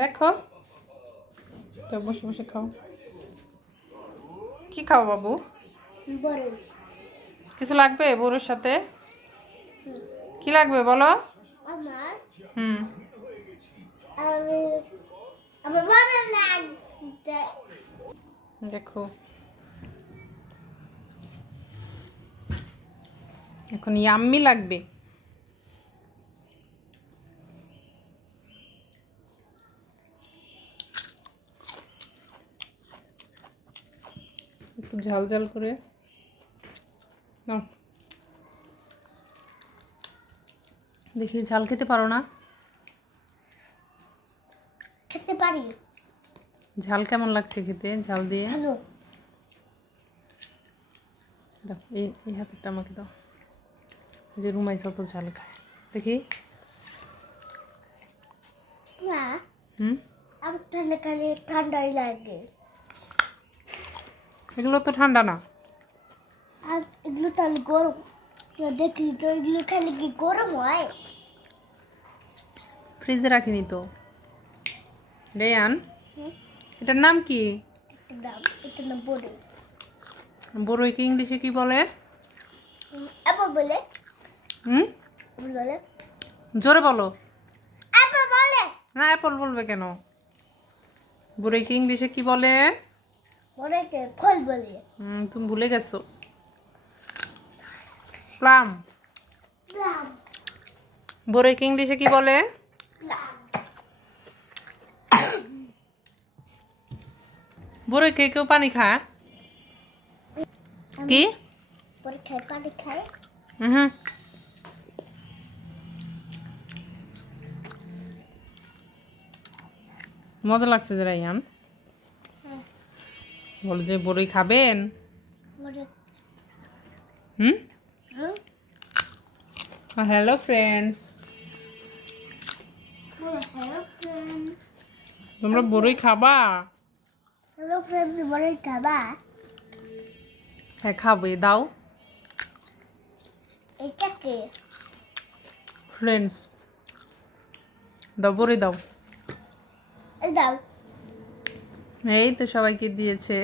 দেখো তো বসে বসে খাও। কি খাও বাবু? কিছু লাগবে বড়ুর সাথে? কি লাগবে বলো? হুম দেখো এখন ইয়াম্মি লাগবে। একটু ঝাল ঝাল করে নাও। দেখি ঝাল খেতে পারো না? খেতে পারি। ঝাল কেমন লাগছে খেতে ঝাল দিয়ে? দাও এই হাতেরটা আমাকে দাও। যে রুমাইস অত ঝাল খায় দেখি। না আমার ঠান্ডা খালি ঠান্ডাই লাগে। এগুলো তো ঠান্ডা না। আর এগুলো তো গরম। দেখি তো এগুলো খালি কি গরম হয়? ফ্রিজে রাখিনি তো। রেয়ান এটার নাম কি? এটার নাম বড়ই। বড়ই কি ইংলিশে কি বলে? অ্যাপল বলে। বলে জোরে বলো। অ্যাপল বলে না অ্যাপল বলবে কেন? বড়ই কি ইংলিশে কি বলে? বড়ইকে ফল বলে। তুমি ভুলে গেছো। প্লাম। বড়ই কি ইংলিশে কি বলে? বড়ই খেয়ে কেউ পানি খায়? কি বড়ই খায় পানি খায়? মজা লাগছে যে রাইয়ান বলে যে বড়ই খাবেন। হ্যালো ফ্রেন্ডস, তোমরা বড়ই খাবা? হ্যালো ফ্রেন্ডস, বড়ই খাবা? হ্যাঁ খাবে, দাও। এটা কে? ফ্রেন্ডস দাও, বড়ই দাও। দাও। এই তো সবাইকে দিয়েছে।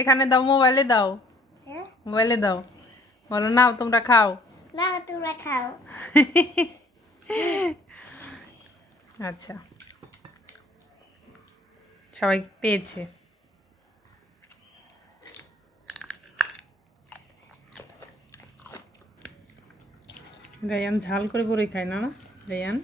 এখানে দাও, মোবাইলে দাও। মোবাইলে দাও, বলো নাও তোমরা খাও। না তোমরা খাও। আচ্ছা সবাই পেয়েছে। রায়ান ঝাল করে বড়ই খায় না? রায়ান